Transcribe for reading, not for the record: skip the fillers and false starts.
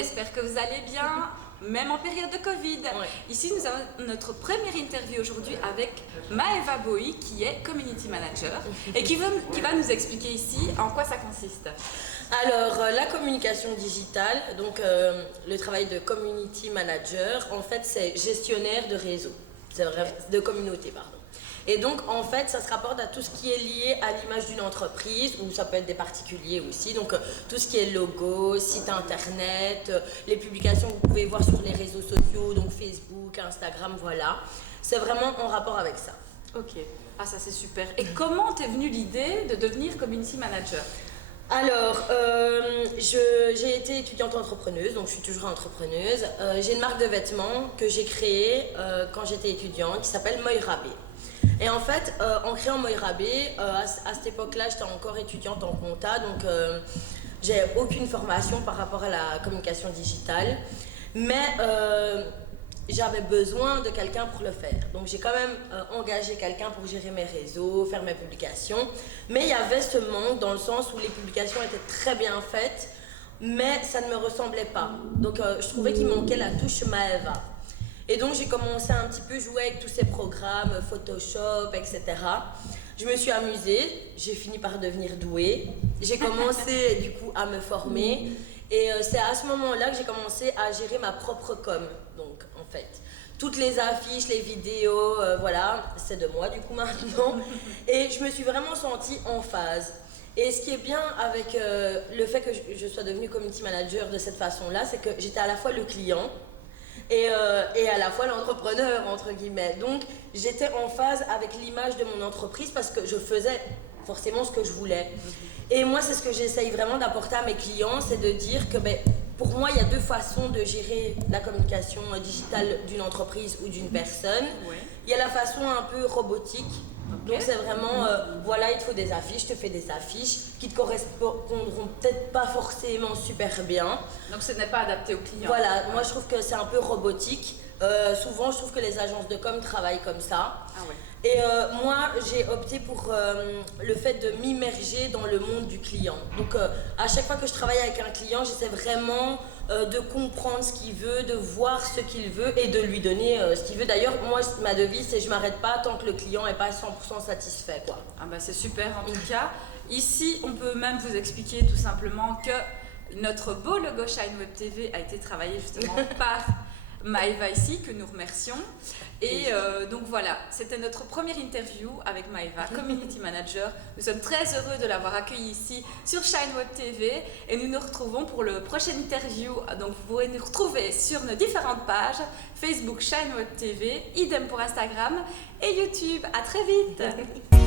espère que vous allez bien, même en période de Covid. Ouais. Ici, nous avons notre première interview aujourd'hui avec Maëva Boy, qui est Community Manager, et qui va nous expliquer ici en quoi ça consiste. Alors, la communication digitale, donc le travail de Community Manager, en fait, c'est gestionnaire de réseau, c'est vrai, de communauté, pardon. Et donc, en fait, ça se rapporte à tout ce qui est lié à l'image d'une entreprise, ou ça peut être des particuliers aussi. Donc, tout ce qui est logo, site internet, les publications que vous pouvez voir sur les réseaux sociaux, donc Facebook, Instagram, voilà. C'est vraiment en rapport avec ça. Ok, ah ça c'est super. Et comment t'es venue l'idée de devenir Community Manager? Alors, j'ai été étudiante entrepreneuse, donc je suis toujours entrepreneuse. J'ai une marque de vêtements que j'ai créée quand j'étais étudiante qui s'appelle Moira B. Et en fait, en créant Moira B, à cette époque-là, j'étais encore étudiante en compta, donc j'ai aucune formation par rapport à la communication digitale. Mais j'avais besoin de quelqu'un pour le faire. Donc j'ai quand même engagé quelqu'un pour gérer mes réseaux, faire mes publications. Mais il y avait ce manque dans le sens où les publications étaient très bien faites, mais ça ne me ressemblait pas. Donc je trouvais qu'il manquait la touche Maëva. Et donc j'ai commencé à un petit peu jouer avec tous ces programmes, Photoshop, etc. Je me suis amusée, j'ai fini par devenir douée. J'ai commencé du coup à me former. Et c'est à ce moment-là que j'ai commencé à gérer ma propre com. Donc en fait, toutes les affiches, les vidéos, voilà, c'est de moi du coup maintenant. Et je me suis vraiment sentie en phase. Et ce qui est bien avec le fait que je sois devenue community manager de cette façon-là, c'est que j'étais à la fois le client et à la fois l'entrepreneur, entre guillemets. Donc j'étais en phase avec l'image de mon entreprise parce que je faisais forcément ce que je voulais. Et moi, c'est ce que j'essaye vraiment d'apporter à mes clients, c'est de dire que pour moi, il y a deux façons de gérer la communication digitale d'une entreprise ou d'une personne. Ouais. Il y a la façon un peu robotique. Ok. Donc c'est vraiment, voilà, il te faut des affiches, je te fais des affiches qui te correspondront peut-être pas forcément super bien. Donc ce n'est pas adapté aux clients. Voilà, moi je trouve que c'est un peu robotique. Souvent, je trouve que les agences de com travaillent comme ça. Ah ouais. Et moi, j'ai opté pour le fait de m'immerger dans le monde du client. Donc, à chaque fois que je travaille avec un client, j'essaie vraiment de comprendre ce qu'il veut, de voir ce qu'il veut et de lui donner ce qu'il veut. D'ailleurs, moi, ma devise, c'est je m'arrête pas tant que le client n'est pas 100% satisfait, quoi. Ah bah c'est super en tout cas. Ici, on peut même vous expliquer tout simplement que notre beau logo Shine Web TV a été travaillé justement par Maëva ici, que nous remercions. Et donc voilà, c'était notre première interview avec Maëva, Community Manager. Nous sommes très heureux de l'avoir accueillie ici sur Shine Web TV et nous nous retrouvons pour le prochain interview. Donc vous pourrez nous retrouver sur nos différentes pages, Facebook Shine Web TV, idem pour Instagram et YouTube. À très vite.